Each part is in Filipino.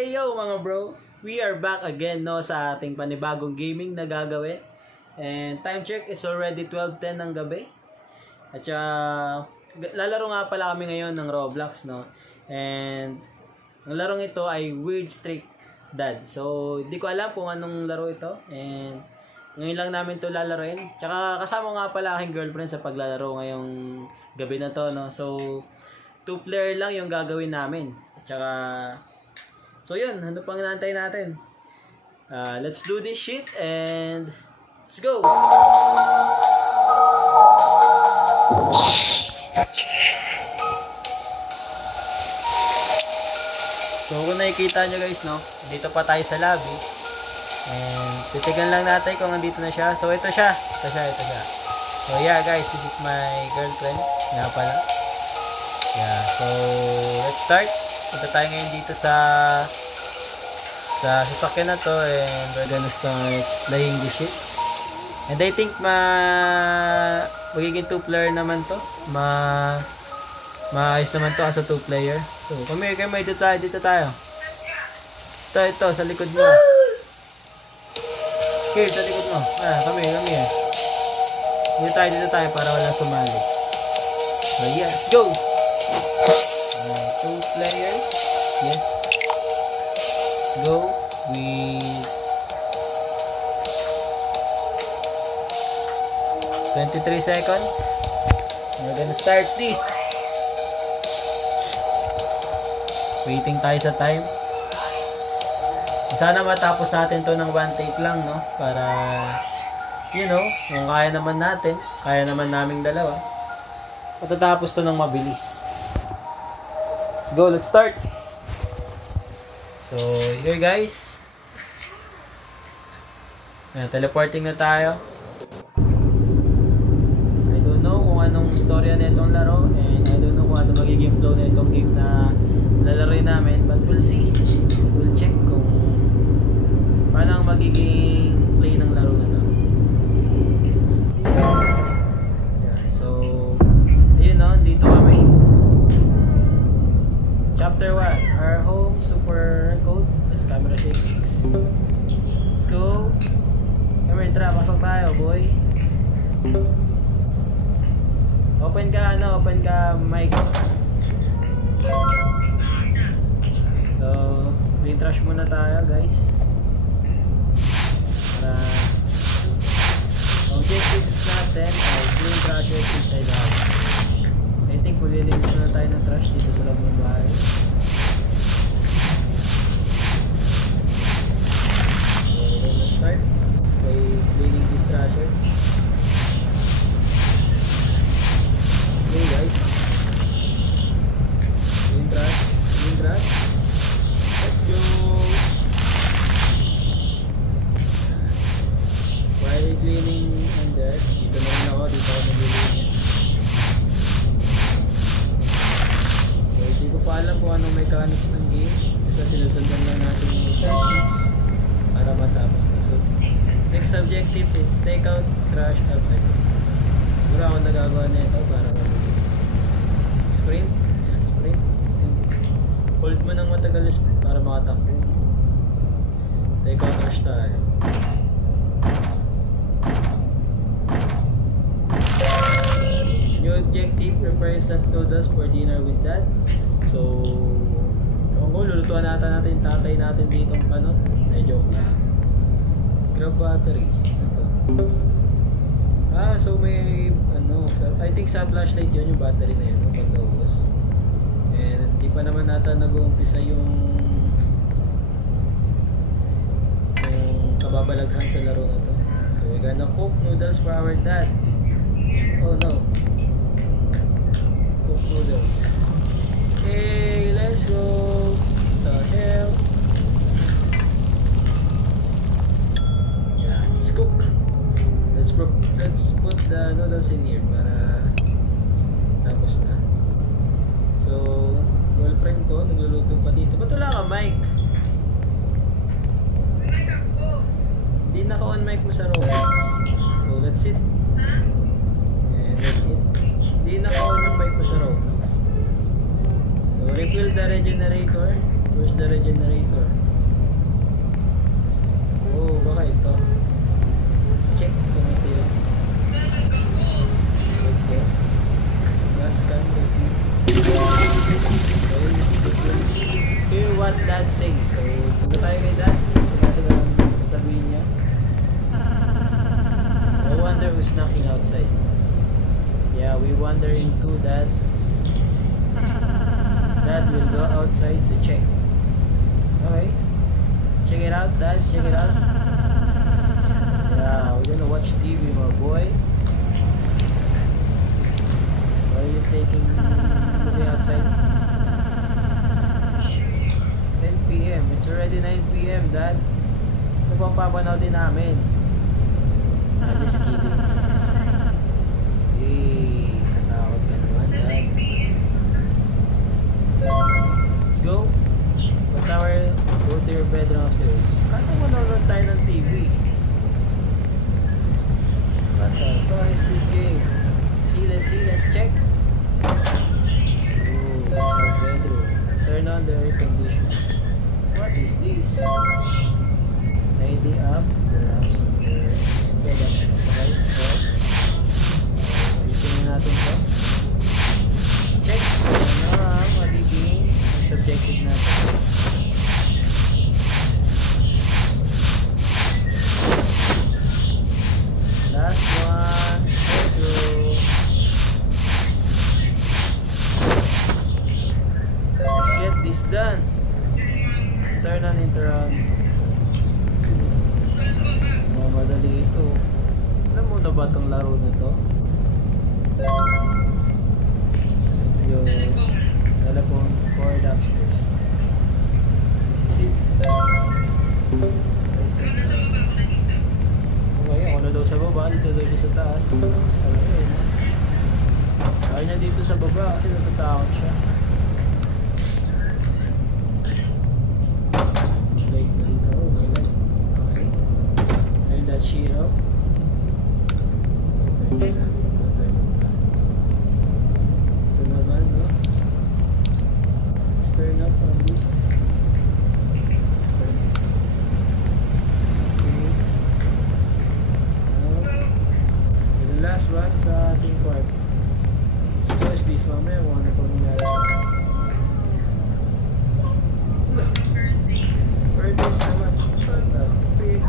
Hey yo mga bro, we are back again no sa ating panibagong gaming na gagawin. And time check is already 12:10 ng gabi. At lalaro nga pala kami ngayon ng Roblox no. And ang larong ito ay Weird Streak Dad. So hindi ko alam kung anong laro ito. And ngayon lang namin to lalaroin. Tsaka kasama nga pala aking girlfriend sa paglalaro ngayong gabi na to no. So 2 player lang yung gagawin namin. At so yun, ano pang inaantay natin? Let's do this shit and let's go! So kung nakikita nyo guys no, dito pa tayo sa lobby. And titigan lang natin kung nandito na siya. So ito siya. So yeah guys, this is my girlfriend. Nga pala. Yeah, so let's start. Punta tayo ngayon dito sa sasakyan na to and we're gonna start playing this shit. And I think magiging 2 player naman to. Maayos naman to as a 2 player. So come here, dito tayo. Ito, sa likod mo. Here, sa likod mo. Come here. Dito tayo para walang sumali. So yeah, let's go! 2 players. Yes. Let's go. With 23 seconds. We're gonna start this. Waiting tayo sa time. Sana matapos natin to ng 1 take lang, no? Para, you know, kung kaya naman natin, kaya naman naming dalawa, matatapos to ng mabilis. Let's go, let's start. So, here guys. Teleporting na tayo. I don't know kung anong storya na itong laro and I don't know kung ano magiging flow na itong game na lalaroin namin, but we'll see. We'll check kung paano ang magiging play ng laro na to. Yeah, so, ayun no, dito kami. Chapter 1, our home super code. Let's camera shakes. Let's go. Camera trap, pasok tayo, boy. Open ka mic. So, clean trash muna tayo, guys. Para objectives natin ay clean trashes inside the house. I think maglilinis na tayo ng trash dito sa loob ng bahay. So, let's start by cleaning these trashes. Okay guys. Clean trash. Let's go! While cleaning and there, dito naman ako maglilinis. Hindi ko pa alam kung anong mechanics ng game. Basta sinusundan lang natin yung techniques para matapos. So, next objectives is take out trash outside. Siguro ako nagagawa na ito para mabilis. Sprint. Yan, sprint. Hold mo ng matagal yung sprint para makatakbo. Take out trash tayo. New objective, prepare instant noodles for dinner with dad. So, lulutuan natin tatay natin dito ang panon. Joke na. Grab battery. Ito. So may I think sa flashlight yun yung battery na yun pag naubos. And di pa naman nata nag-uumpisa yung kababalaghan sa laro na to. So we're gonna cook noodles for our dad. Oh no. Cook noodles. Okay, let's go. What the hell? Yeah, let's cook. Let's put the noodles in here para tapos na. So, girlfriend ko nagluluto pa dito. Ba't wala ka mic? Hindi naka-on mic mo sa Roblox. So, that's it. And that's it. Hindi naka-on yung mic mo sa Roblox. So, refill the regenerator. Where's the regenerator? Oh, baka ito. Let's check kung ito yun. Yes. Gas can hear what Dad says. So, punta tayo kay Dad. Kung natin ang sabihin niya. I wonder who's knocking outside. Yeah, we wander into that. Dad will go outside to check. Okay. Check it out, Dad. Check it out. Yeah, we're gonna watch TV, my boy. Why are you taking moving outside? 10 PM. It's already 9 PM, Dad. Ito pang papanaw din namin. I'm just kidding. Hey, natakot ka naman, Dad. Let's go. What's our... Go to your bedroom upstairs. Kaya manonood tayo ng TV. What the fuck is this game? See, let's check. Oh, it's our bedroom. Turn on the air conditioner. What is this? Tidy up the upstairs. Okay, so ayusin natin to. Let's check. Ano ang magiging subjective natin. Last one. Let's go. Let's get this done. Turn on and turn on. Madali ito. Alam mo na ba itong laro na to? Let's go. Telephone for the upstairs. This is it. Let's see. Okay, ako na daw sa baba. Dito daw siya sa taas. Taas talaga eh. Ayaw na dito sa baba kasi natatakot siya. Like na dito. Okay. Turn that shit up. Ito naman, no? Let's turn up on this. Last one sa ating part. Excuse please, mamaya kung ano pa nangyari siya. Birthdays naman. What the freak?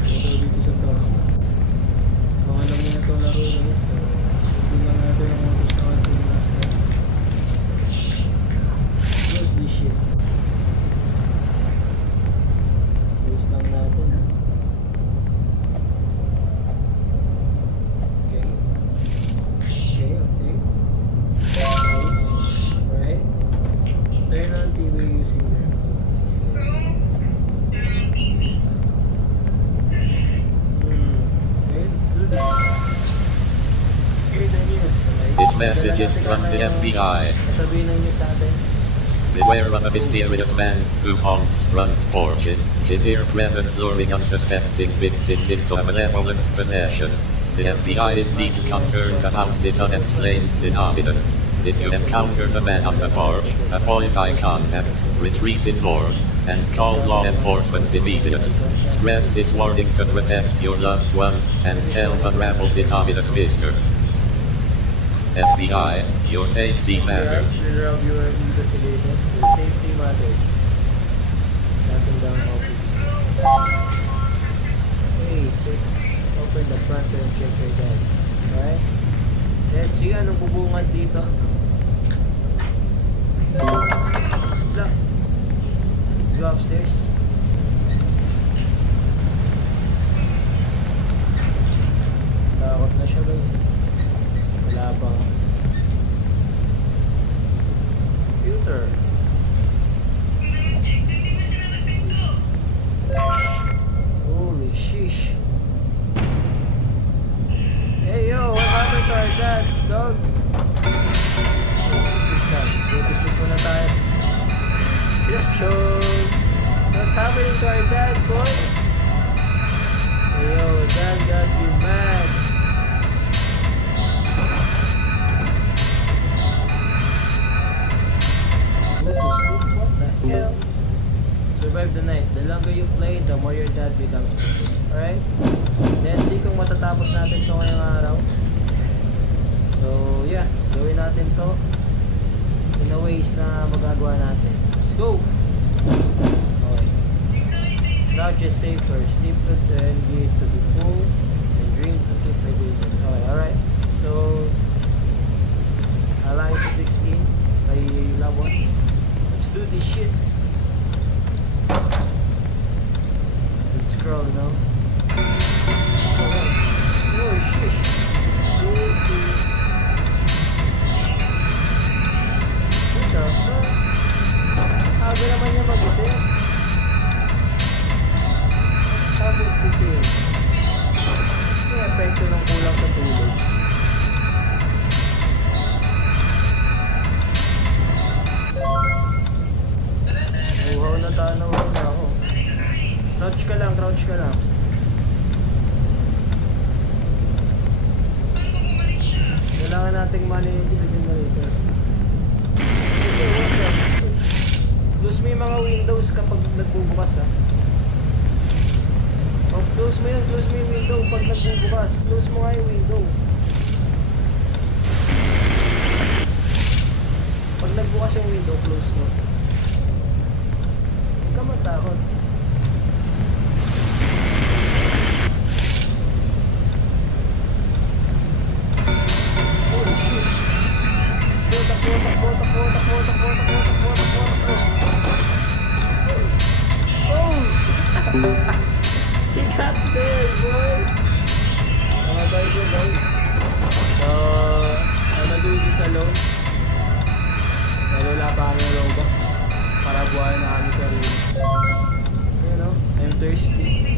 Ito dito sa to. Kung alam niya na itong laro na so hindi lang natin ang mga gusto natin yung last time. Close this shit. Close lang natin ha. This message is from the FBI. Beware of a mysterious man who haunts front porches, his ear presence luring unsuspecting victims into a malevolent possession. The FBI is deeply concerned about this unexplained phenomenon. If you encounter the man on the porch, avoid eye contact, retreat indoors, and call law enforcement immediately. Spread this warning to protect your loved ones and help unravel this ominous mystery. FBI, your safety matters. Your investigator. Your safety matters. Nothing down office. Hey, check. Open the front door and check your dad. Alright? Let's see anong bubungad dito. Let's go upstairs. Takot na siya guys. Wala pa. Computer. Holy sheesh. Hey yo, what happened to our dad, dog? Go to sleep muna tayo. Yes, so what's happening to our dad, boy? Hey yo, dad got you mad. longer you play, the more your dad becomes possessed. Alright? Let's see kung matatapos natin to ngayong araw. So, yeah. Gawin natin to in a ways na magagawa natin. Let's go! Okay. Crouch is safer. Sleep to 10, get to be full, and drink to keep hydrated. Okay, alright. So, Alliance to 16 by loved ones. Let's do this shit. Let's scroll now. Oh, shish. What the fuck? Aga naman niya mag-isip. Sabi ko yun. May epekto ng kulang sa tulog. Uhaw na ako. Crouch ka lang, crouch ka lang. Kailangan nating manipulate yung generator. Close mo yung mga windows kapag nagbubukas ha. Oh, close mo yun, close mo yung window pag nagbubukas. Close mo nga yung window. Pag nagbukas yung window, close mo. Huwag ka matakot. Holy shit. Botak. Oh! He got there, boy! Mga guys. So, I'm gonna do this alone. Dahil wala pa kami ng Robux para buhayin na kami sarili. You know, I'm thirsty.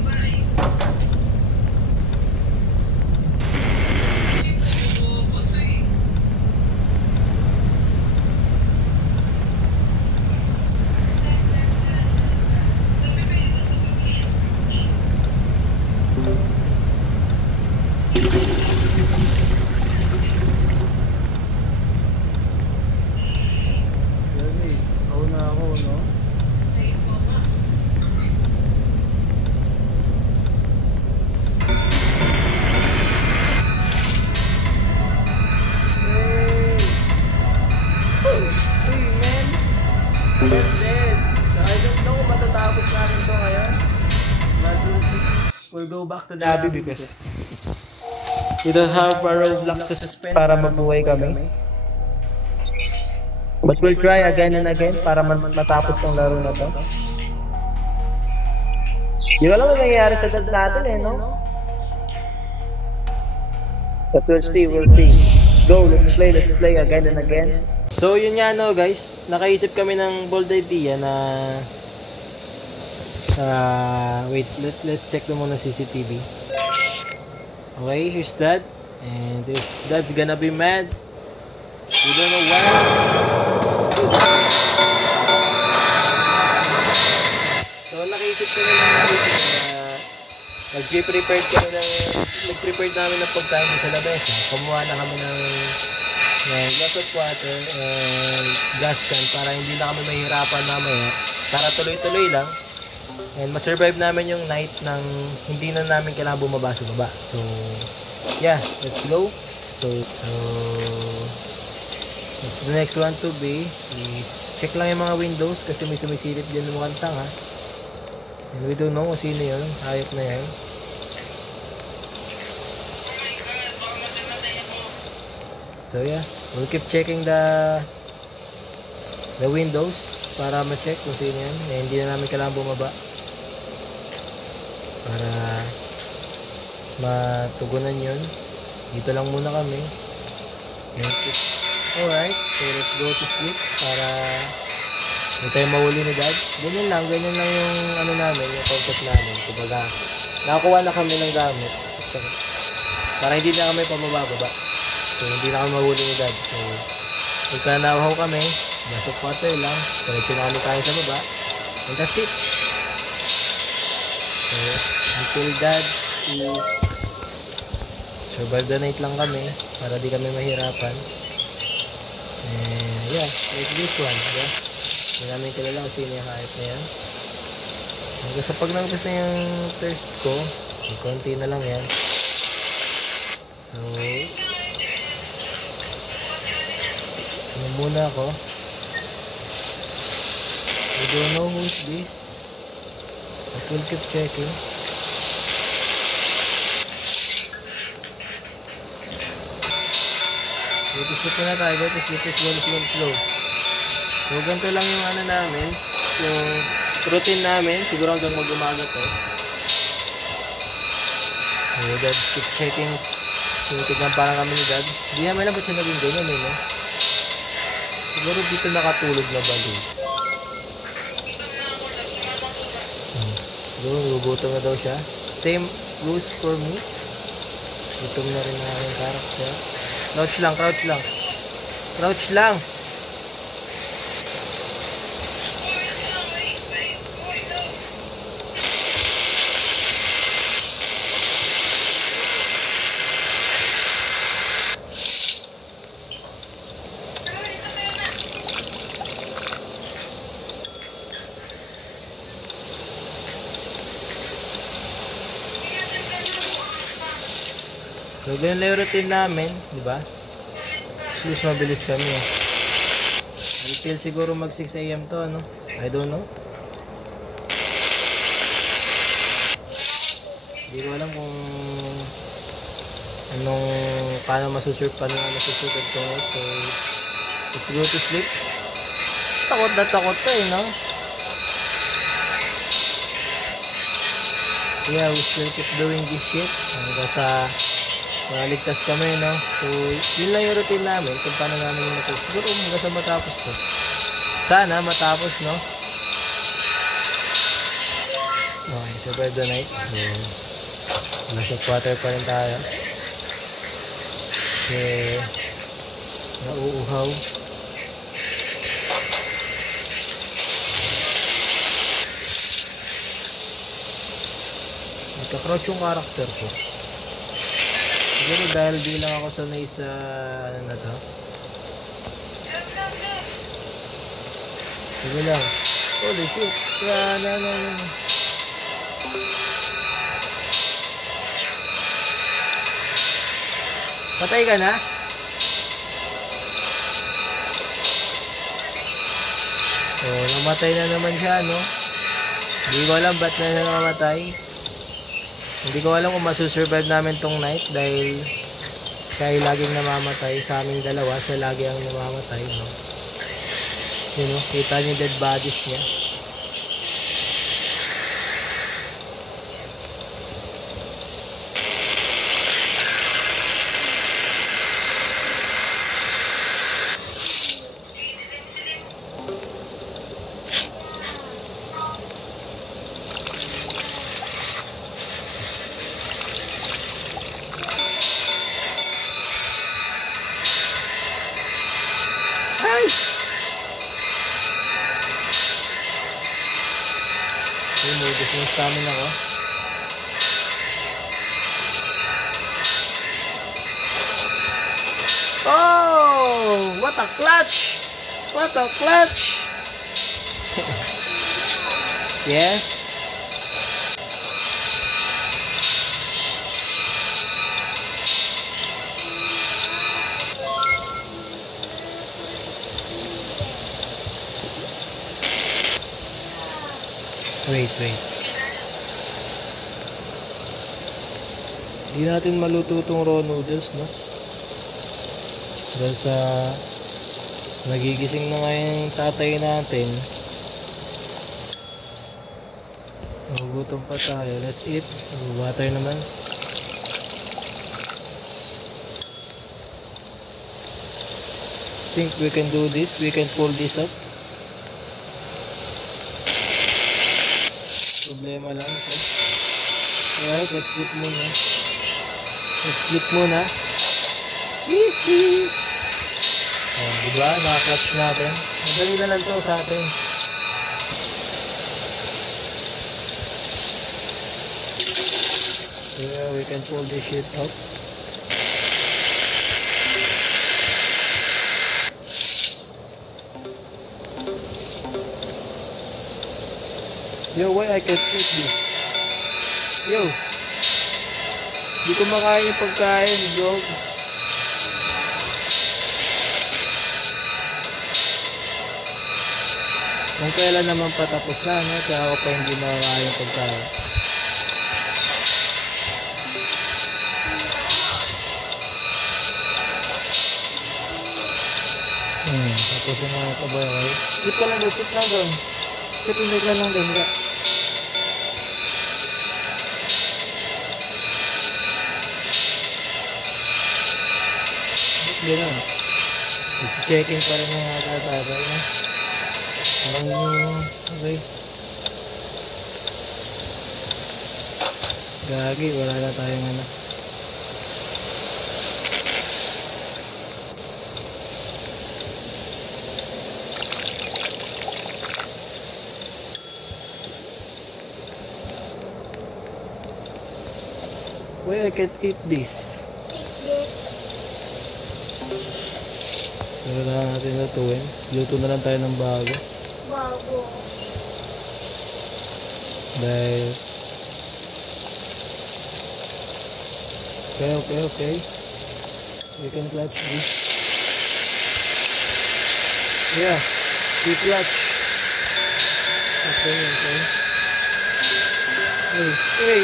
We'll go back to the lobby because we don't have our Roblox to spend para mabuhay kami. But we'll try again and again para matapos tong laro na to. Di ba lang nangyayari sa dad natin eh, no? But we'll see. Go, let's play again and again. So yun nga no guys, nakaisip kami ng bold idea na wait, let's check the muna CCTV. Okay, here's Dad. And Dad's gonna be mad. We don't know why. So nakaisip kami nag-prepared namin ng pagkain sa labas. Kumuha na kami ng glass of water and gas can para hindi na kami mahirapan mamaya. Para tuloy-tuloy lang. And ma-survive namin yung night nang hindi na namin kailangan bumaba sa baba. So, yeah, let's go. So the next one to be is check lang yung mga windows kasi may sumisilip dyan ng mukhang tanga. And we don't know kung sino yun. Hayop na yan. So yeah, we'll keep checking the windows para ma-check kung sino yan. Eh, hindi na namin kailangan bumaba para matugunan yun. Dito lang muna kami. Alright, so let's go to sleep para hindi tayo mahuli ni Dad. Ganyan lang yung ano namin, yung concept namin. Kumbaga, nakakuha na kami ng gamit para hindi na kami pamababa. So hindi na kami mahuli ni Dad. So pagka nauhaw kami, glass of water lang, diretso na kami tayo sa baba, and that's it. So until Dad is survive the night lang kami para di kami mahirapan. And yeah, like this one, yeah. Hindi namin kilala kung sino yung hype na yan. Hanggang sa pag nagpis na yung thirst ko, konti na lang yan. So, ano muna ako. I don't know who's this. I will keep checking. Go to sleep na tayo. Go to sleep. Slow. So, ganito lang yung ano namin. Yung routine namin. Siguro hanggang mag-umaga to. So, Dad, keep checking. Tinitignan parang kami ni Dad. Hindi naman lang ba't siya naging ganyan eh, no? Siguro dito nakatulog na bali. Siguro gugutom na daw siya. Same rules for me. Gutom na rin ang aking karakter. Crouch lang. Crouch lang. So, ganyan lang yung routine namin, di ba? At least mabilis kami eh. Until siguro mag 6 AM to, ano? I don't know. Hindi ko alam kung paano masusurvive itong night. So, let's go to sleep. Takot na takot to eh, no? Yeah, we still keep doing this shit. Hanggang sa maligtas kami, no? So, yun lang yung routine namin kung paano namin yung matapos. Siguro hanggang sa matapos to. Sana matapos, no? Okay, survive the night. So, nasa quarter pa rin tayo. Kasi, nauuhaw. Nagka-crouch yung karakter ko. Siguro dahil di lang ako sanay sa ano na to. Sige lang. Holy shit. Yan. Patay ka na? Oh, namatay na naman siya, no? Hindi ko alam ba't na namatay. Hindi ko alam kung masusurvive namin tong night dahil siya ay laging namamatay. Sa aming dalawa, siya lagi ang namamatay, no? You know, kita niyo dead bodies niya. Ay! Modus yung stamina ko. Oh! What a clutch! What a clutch! Yes. Wait. Hindi natin maluto itong raw noodles, no? Dahil sa nagigising na nga yung tatay natin. Nagugutom pa tayo. Let's eat. Water naman. Think we can do this. We can pull this up. Problema lang. Alright, let's sleep muna. Diba? Naka-clutch natin. Madali na lang to sa atin. Yeah, we can pull this shit out. Yo, why I can't eat this? Yo. Di ko makain yung pagkain, dog. Kung kailan naman patapos na, no? Kaya ako pa hindi makakain yung pagkain. Tapos yung mga kabayo, okay? Sip ka lang doon, sip lang doon. Sip ka lang doon, ka. Ganun. Checking pa rin yung tatapay, no? Parang, okay. Gagi, wala na tayong ano. Why I can't eat this? Kailangan natin lutuin. Luto na lang tayo ng bago. Dahil okay. We can clutch this. Yeah, we clutch. Okay. Hey.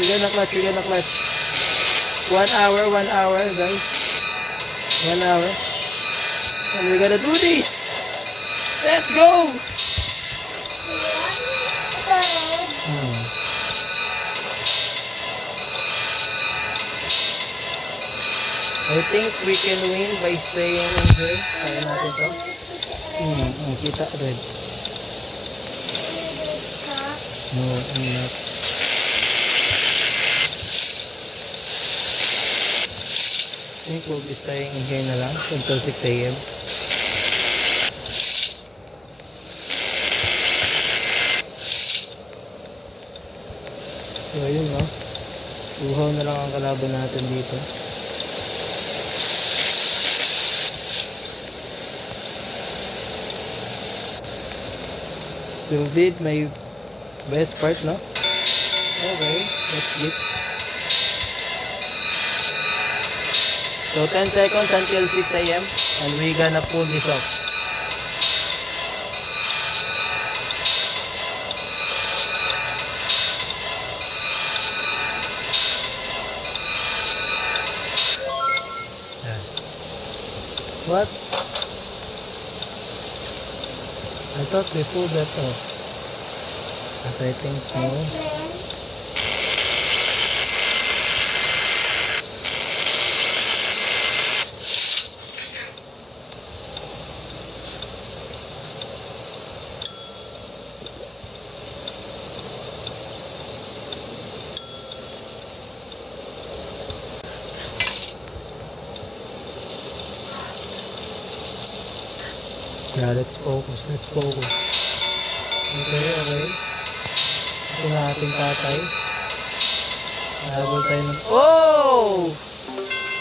We're gonna clutch. 1 hour, guys. 1 hour. And we're gonna do this. Let's go! I think we can win by staying in here. Kaya natin to. Kita red. No, I'm not. I think we'll be staying in here na lang until 6 AM. So ayun, no? Uhaw na lang ang kalaban natin dito. Still did my best part, no? Okay, let's get. So 10 seconds until 6 AM and we gonna pull this off. What? I thought we pulled that off. But I think no. Yeah, let's focus. Okay. Ito na ating tatay. Nahabol tayo ng... Oh!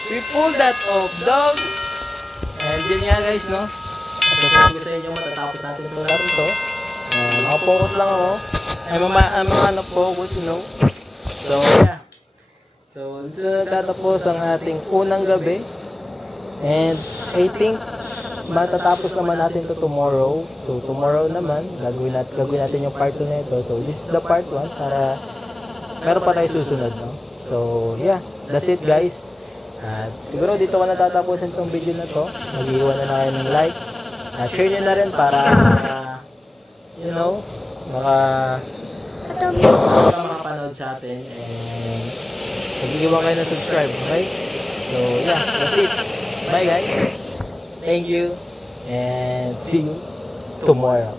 We pulled that off, dog! And yun nga guys, no? Sasabi ko sa inyo, matatapos natin ito laro to. Makapokus lang ako. I'm focus, you know? So, yeah. So, dito na tatapos ang ating unang gabi. And I think matatapos naman natin to tomorrow. So tomorrow naman gagawin natin yung part 2 na ito. So this is the part 1 para meron pa tayo susunod, no? So yeah, that's it guys. At siguro dito ko natatapusin tong video na to. Mag-iwan na kayo ng like at share nyo na rin para you know makapanood sa atin and mag-iwan kayo ng subscribe, okay? So yeah, that's it. Bye guys. Thank you and see you tomorrow.